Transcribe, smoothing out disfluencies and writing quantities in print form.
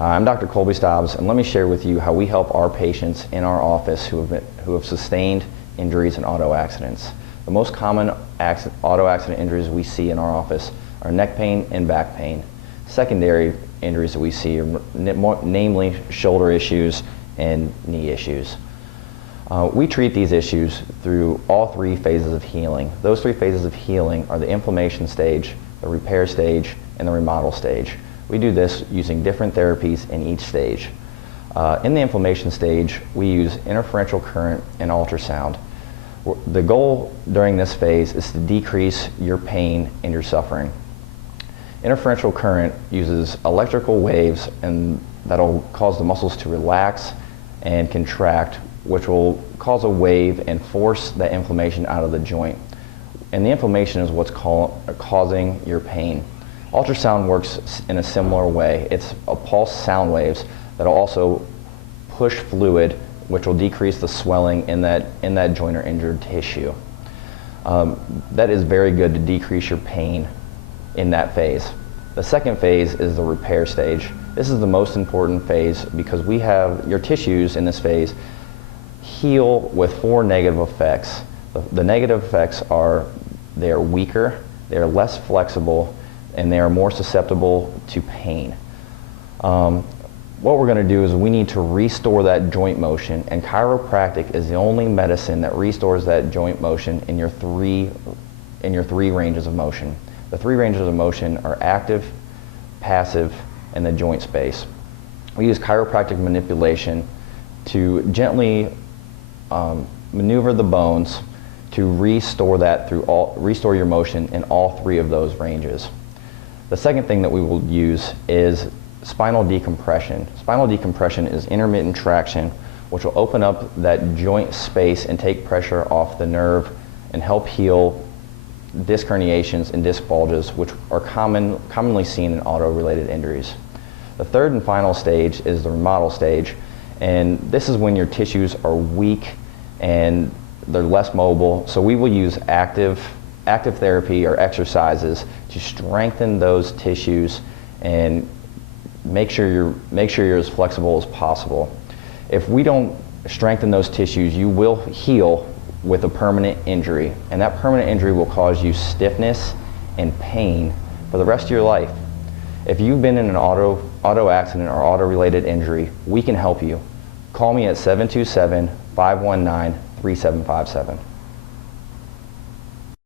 Hi, I'm Dr. Colby Stobbs, and let me share with you how we help our patients in our office who have sustained injuries in auto accidents. The most common auto accident injuries we see in our office are neck pain and back pain. Secondary injuries that we see are namely shoulder issues and knee issues. We treat these issues through all three phases of healing. Those three phases of healing are the inflammation stage, the repair stage, and the remodel stage. We do this using different therapies in each stage. In the inflammation stage, we use interferential current and ultrasound. The goal during this phase is to decrease your pain and your suffering. Interferential current uses electrical waves and that'll cause the muscles to relax and contract, which will cause a wave and force that inflammation out of the joint. And the inflammation is what's causing your pain. Ultrasound works in a similar way. It's a pulse sound waves that'll also push fluid, which will decrease the swelling in that joint or injured tissue. That is very good to decrease your pain in that phase. The second phase is the repair stage. This is the most important phase because we have your tissues in this phase heal with four negative effects. The negative effects are they are weaker, they are less flexible, and they are more susceptible to pain. What we're going to do is we need to restore that joint motion, and chiropractic is the only medicine that restores that joint motion in your three ranges of motion. The three ranges of motion are active, passive, and the joint space. We use chiropractic manipulation to gently maneuver the bones to restore your motion in all three of those ranges. The second thing that we will use is spinal decompression. Spinal decompression is intermittent traction, which will open up that joint space and take pressure off the nerve and help heal disc herniations and disc bulges, which are commonly seen in auto-related injuries. The third and final stage is the remodel stage, and this is when your tissues are weak and they're less mobile, so we will use active therapy or exercises to strengthen those tissues and make sure you're as flexible as possible. If we don't strengthen those tissues, you will heal with a permanent injury, and that permanent injury will cause you stiffness and pain for the rest of your life. If you've been in an auto accident or auto-related injury, we can help you. Call me at 727-519-3757.